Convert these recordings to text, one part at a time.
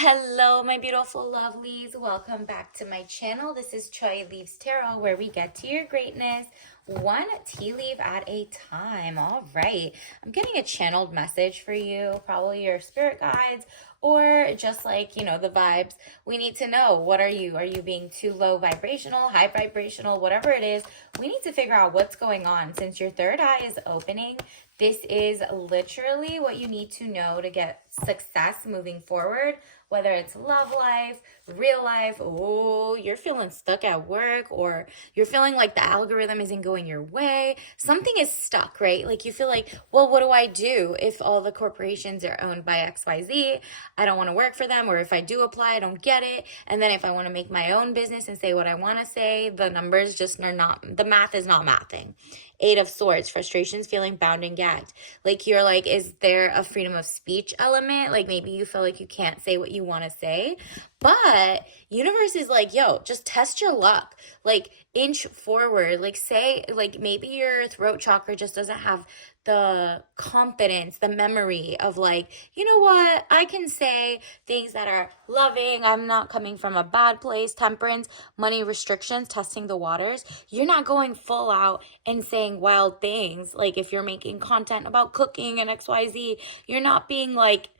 Hello, my beautiful lovelies. Welcome back to my channel. This is Choi Leaves Tarot, where we get to your greatness one tea leaf at a time. All right. I'm getting a channeled message for you, probably your spirit guides, or just like, the vibes. We need to know, what are you? Are you being too low vibrational, high vibrational, whatever it is? We need to figure out what's going on. Since your third eye is opening, this is literally what you need to know to get success moving forward, whether it's love life, real life. Oh, you're feeling stuck at work, or you're feeling like the algorithm isn't going your way. Something is stuck, right? Like you feel like, well, what do I do if all the corporations are owned by XYZ? I don't want to work for them, or if I do apply, I don't get it. And then if I want to make my own business and say what I want to say, the numbers just are not, the math is not mathing. Eight of Swords, frustrations, feeling bound and gagged. Like you're like, is there a freedom of speech element? Like maybe you feel like you can't say what you want to say, but universe is like, yo, just test your luck. Like inch forward, like say, like maybe your throat chakra just doesn't have the confidence, the memory of like, you know what, I can say things that are loving. I'm not coming from a bad place. Temperance, money restrictions, testing the waters. You're not going full out and saying wild things. Like if you're making content about cooking and XYZ, you're not being like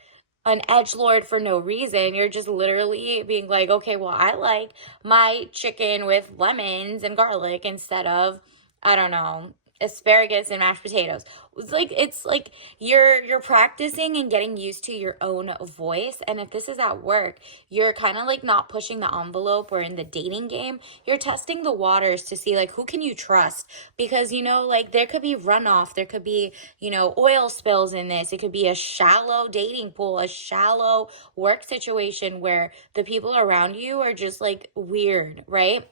an edgelord for no reason. You're just literally being like, okay, well, I like my chicken with lemons and garlic instead of, I don't know, asparagus and mashed potatoes. It's like you're practicing and getting used to your own voice. And if this is at work, you're kind of like not pushing the envelope, or in the dating game, you're testing the waters to see like who can you trust, because like there could be runoff, there could be oil spills in this. It could be a shallow dating pool, a shallow work situation where the people around you are just like weird, right?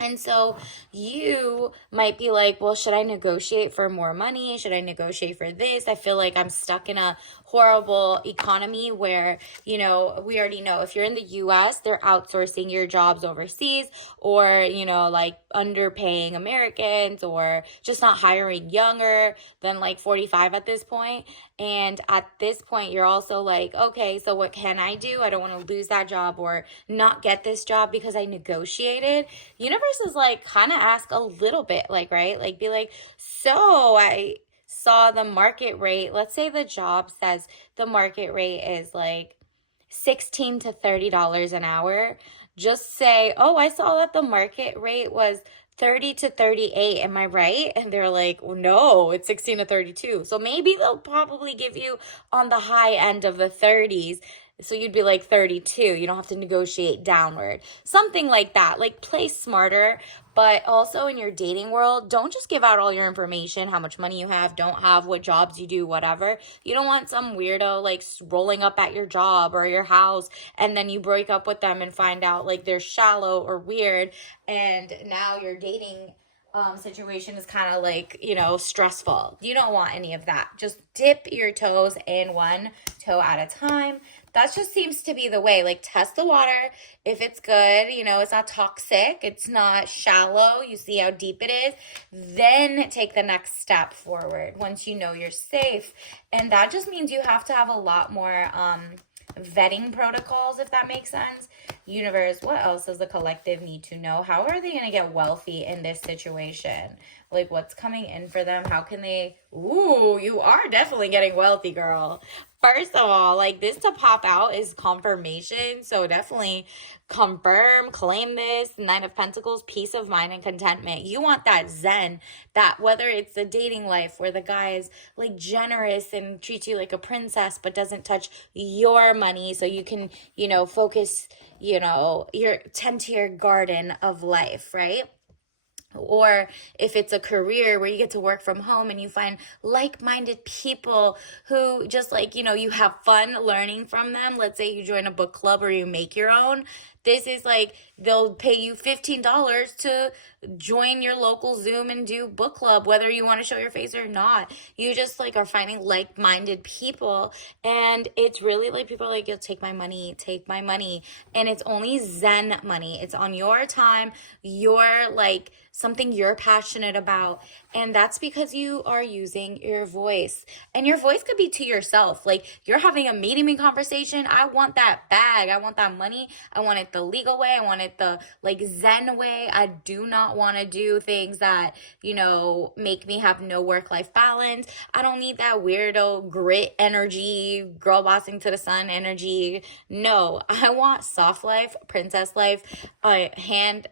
And so you might be like, well, should I negotiate for more money? Should I negotiate for this? I feel like I'm stuck in a horrible economy where, we already know if you're in the US, they're outsourcing your jobs overseas, or, like underpaying Americans, or just not hiring younger than like 45 at this point. And at this point, you're also like, okay, so what can I do? I don't want to lose that job or not get this job because I negotiated. Universe is like, kind of ask a little bit, like, right? Like, be like, so I saw the market rate. Let's say the job says the market rate is like $16 to $30 an hour. Just say, oh, I saw that the market rate was 30 to 38. Am I right? And they're like, well, no, it's 16 to 32. So maybe they'll probably give you on the high end of the 30s. So you'd be like 32. You don't have to negotiate downward. Something like that. Like play smarter, but also in your dating world, don't just give out all your information, how much money you have, don't have, what jobs you do, whatever. You don't want some weirdo like rolling up at your job or your house, and then you break up with them and find out like they're shallow or weird, and now your dating situation is kind of like, stressful. You don't want any of that. Just dip your toes in, one toe at a time. That just seems to be the way. Like, test the water. If it's good, it's not toxic, it's not shallow, you see how deep it is, then take the next step forward once you know you're safe. And that just means you have to have a lot more vetting protocols, if that makes sense. Universe, what else does the collective need to know? How are they going to get wealthy in this situation? Like, what's coming in for them? How can they? Ooh, you are definitely getting wealthy, girl. First of all, like, this to pop out is confirmation. So definitely confirm, claim this. Nine of Pentacles, peace of mind and contentment. You want that zen, that whether it's the dating life where the guy is like generous and treats you like a princess but doesn't touch your money, so you can, focus, your tend to your garden of life, right? Or if it's a career where you get to work from home and you find like-minded people who just like, you have fun learning from them. Let's say you join a book club or you make your own. This is like, they'll pay you $15 to join your local Zoom and do book club, whether you want to show your face or not. You just like are finding like-minded people. And it's really like, people are like, you'll take my money, take my money. And it's only Zen money. It's on your time, your like something you're passionate about. And that's because you are using your voice. And your voice could be to yourself. Like, you're having a meeting conversation. I want that bag. I want that money. I want it the legal way. I want it the like Zen way. I do not want to do things that, you know, make me have no work-life balance. I don't need that weirdo grit energy, girl bossing to the sun energy. No, I want soft life, princess life, hand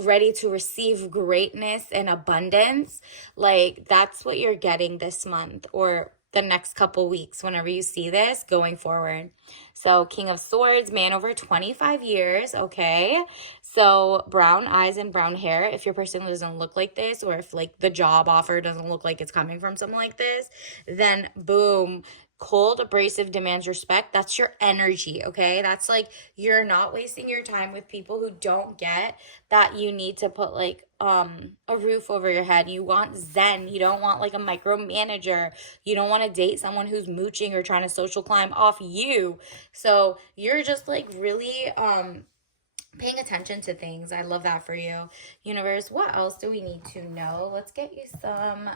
ready to receive greatness and abundance. Like, that's what you're getting this month or the next couple weeks whenever you see this going forward. So King of Swords, man over 25 years, okay? So brown eyes and brown hair. If your person doesn't look like this, or if like the job offer doesn't look like it's coming from someone like this, then boom, cold, abrasive, demands respect. That's your energy, okay? That's like, you're not wasting your time with people who don't get that you need to put like a roof over your head. You want Zen. You don't want like a micromanager. You don't want to date someone who's mooching or trying to social climb off you. So you're just like really paying attention to things. I love that for you. Universe, what else do we need to know? Let's get you some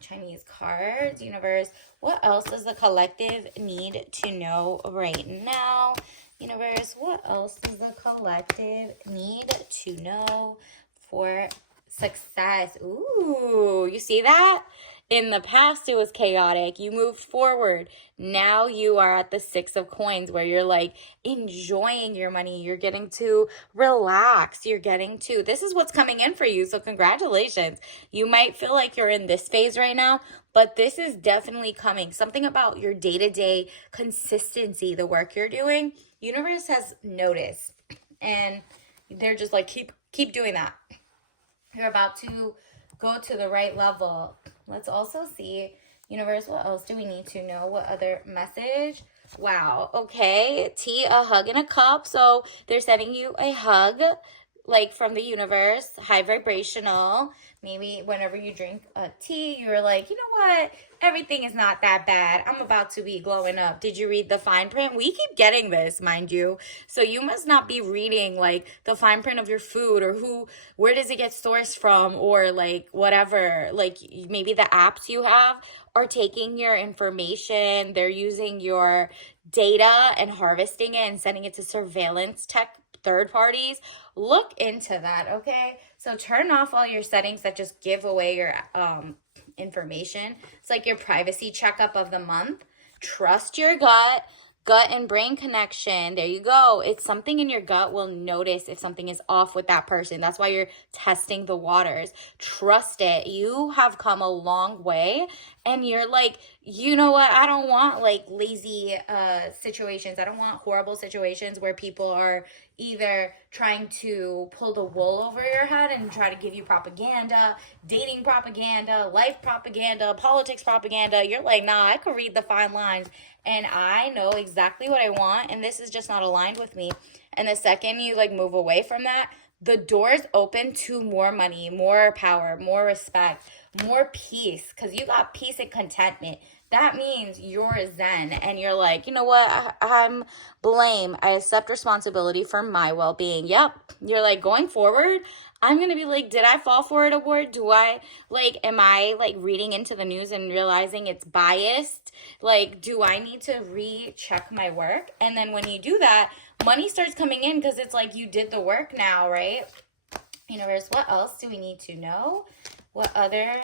Chinese cards. Universe, what else does the collective need to know right now? Universe, what else does the collective need to know for success? Ooh, you see that? In the past, it was chaotic. You moved forward. Now you are at the 6 of Coins where you're like enjoying your money. You're getting to relax. You're getting to, this is what's coming in for you. So congratulations. You might feel like you're in this phase right now, but this is definitely coming. Something about your day-to-day consistency, the work you're doing, universe has noticed. And they're just like, keep doing that. You're about to go to the right level. Let's also see, universe, what else do we need to know? What other message? Wow. Okay. Tea, a hug, and a cup. So they're sending you a hug, like from the universe, high vibrational. Maybe whenever you drink a tea, you're like, you know what? Everything is not that bad. I'm about to be glowing up. Did you read the fine print? We keep getting this, mind you. So you must not be reading like the fine print of your food or where does it get sourced from or like whatever. Like maybe the apps you have are taking your information. They're using your data and harvesting it and sending it to surveillance tech third parties. Look into that, okay? So turn off all your settings that just give away your information. It's like your privacy checkup of the month. Trust your gut and brain connection. There you go. It's something in your gut will notice if something is off with that person. That's why you're testing the waters. Trust it. You have come a long way and you're like, you know what? I don't want like lazy situations. I don't want horrible situations where people are either trying to pull the wool over your head and try to give you propaganda, dating propaganda, life propaganda, politics propaganda. You're like, nah, I could read the fine lines and I know exactly what I want and this is just not aligned with me. And the second you like move away from that, the doors open to more money, more power, more respect, more peace, because you got peace and contentment. That means you're Zen and you're like, you know what? I'm blame. I accept responsibility for my well-being. Yep. You're like, going forward, I'm going to be like, did I fall for it award? Am I like reading into the news and realizing it's biased? Like, do I need to recheck my work? And then when you do that, money starts coming in because it's like you did the work now, right? Universe, what else do we need to know? What other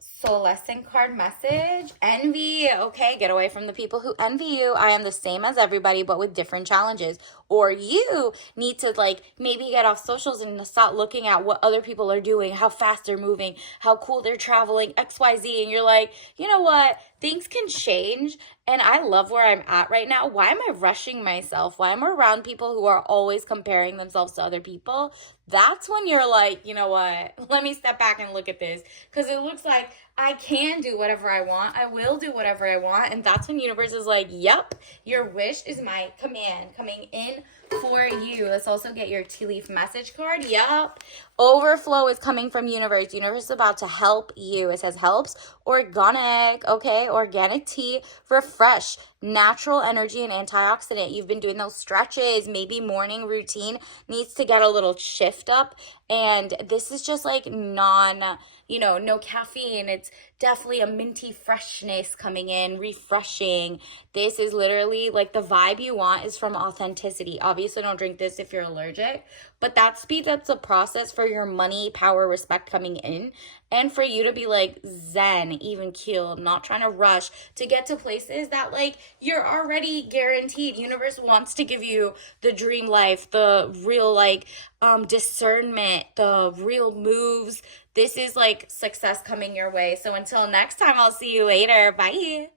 soul lesson card message? Envy. Okay, get away from the people who envy you. I am the same as everybody, but with different challenges. Or you need to like maybe get off socials and start looking at what other people are doing, how fast they're moving, how cool they're traveling, XYZ. And you're like, you know what? Things can change. And I love where I'm at right now. Why am I rushing myself? Why am I around people who are always comparing themselves to other people? That's when you're like, you know what? Let me step back and look at this. Because it looks like I can do whatever I want. I will do whatever I want. And that's when universe is like, yep, your wish is my command coming in for you. Let's also get your tea leaf message card. Yep. Overflow is coming from universe. Universe is about to help you. It says helps organic. Okay. Organic tea. Refresh. natural energy and antioxidant. You've been doing those stretches, maybe morning routine needs to get a little shift up. And this is just like no caffeine. It's definitely a minty freshness coming in, refreshing. This is literally like the vibe you want is from authenticity. Obviously, don't drink this if you're allergic, but that speeds up the process for your money, power, respect coming in, and for you to be like zen, even keeled, not trying to rush to get to places that like you're already guaranteed. Universe wants to give you the dream life, the real like discernment, the real moves. This is like success coming your way. So until next time, I'll see you later. Bye.